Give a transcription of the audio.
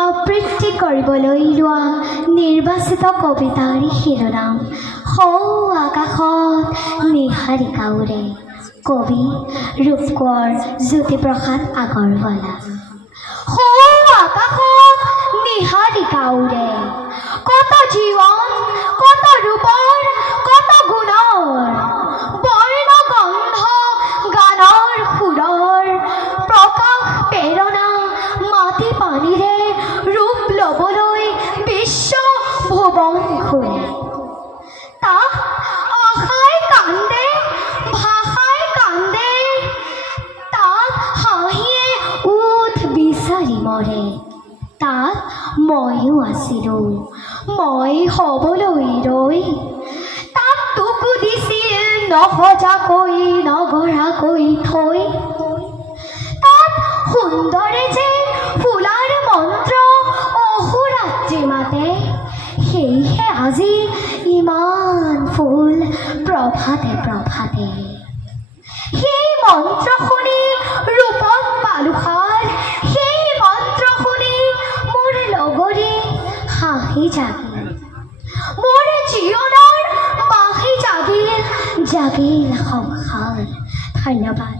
আবৃত্তি কৰিবলৈ লোৱা নিৰ্বাচিত কবিতাৰ শিৰোনাম সৌ আকাশত নিহাৰিকা উৰে। কবি ৰূপকোঁৱৰ জ্যোতিপ্ৰসাদ আগৰৱালা। সৌ আকাশত নিহাৰিকা উৰে, কত জীৱন, কত ৰূপৰ, কত গুণৰ, বৰ্ণ গন্ধ গানৰ সুৰৰ, প্ৰকাশ প্ৰেৰণা মাটি পানীৰে ৰূপ ল'বলৈ বিশ্ব ভুৱন ঘূৰে। তাত আশাই কান্দে, ভাষাই কান্দে, তাত হাঁহিয়ে উঠ বিচাৰি মৰে। তাত ময়ো আছিলোঁ, মই হ'বলৈ ৰৈ, তাত তোকো দিছিল নহজাকৈ নগৰাকৈ থৈ। তাত সুন্দৰে যে ফুলাৰ মন্ত্ৰ অহোৰাত্ৰি মাতে, সেয়েহে আজি ইমান ফুল প্ৰভাতে প্ৰভাতে। সেই মন্ত্ৰ শুনি ৰূপত পালোহাৰ, সেই মন্ত্ৰ শুনি মোৰ লগৰী হাঁহি জাগিল, মোৰ জীৱনৰ বাঁহী জাগিল, জাগিল সংসাৰ। ধন্যবাদ।